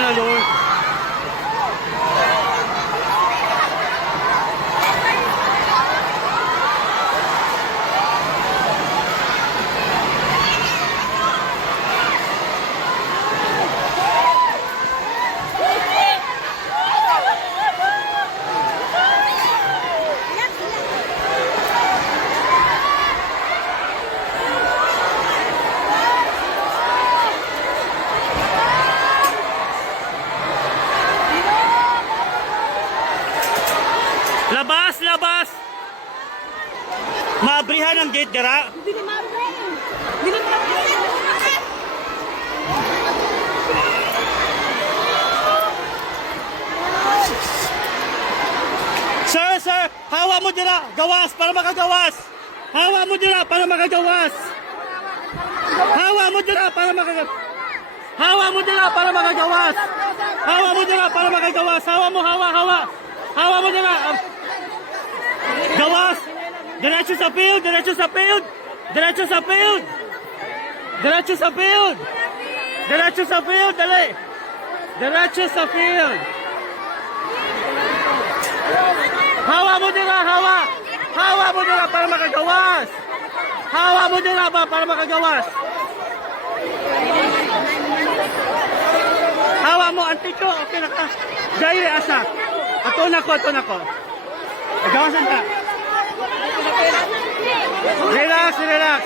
na, Lord. Labas, labas! Maabrihan ang gate, dira. Hindi na ma-bring. Hindi na ma-bring. Sir, sir! Hawa mo dira! Gawas para makagawas! Hawa mo dira para makagawas! Hawa mo dira para makagawas! Hawa mo dira para makagawas! Hawa mo dira para makagawas! Hawa mo, hawa, hawa! Hawa mo dira! Gawas! Diretso sa field! Diretso sa field! Diretso sa field! Diretso sa field! Diretso sa field! Dali! Diretso sa field! Hawa mo dira! Hawa! Hawa mo dira para makagawas! Hawa mo dira ba para makagawas? Hawa mo! Antiko! Okay na ka! Dahil asa! Ato na ko! Ato na ko! Agawasan ka! Relax, relax.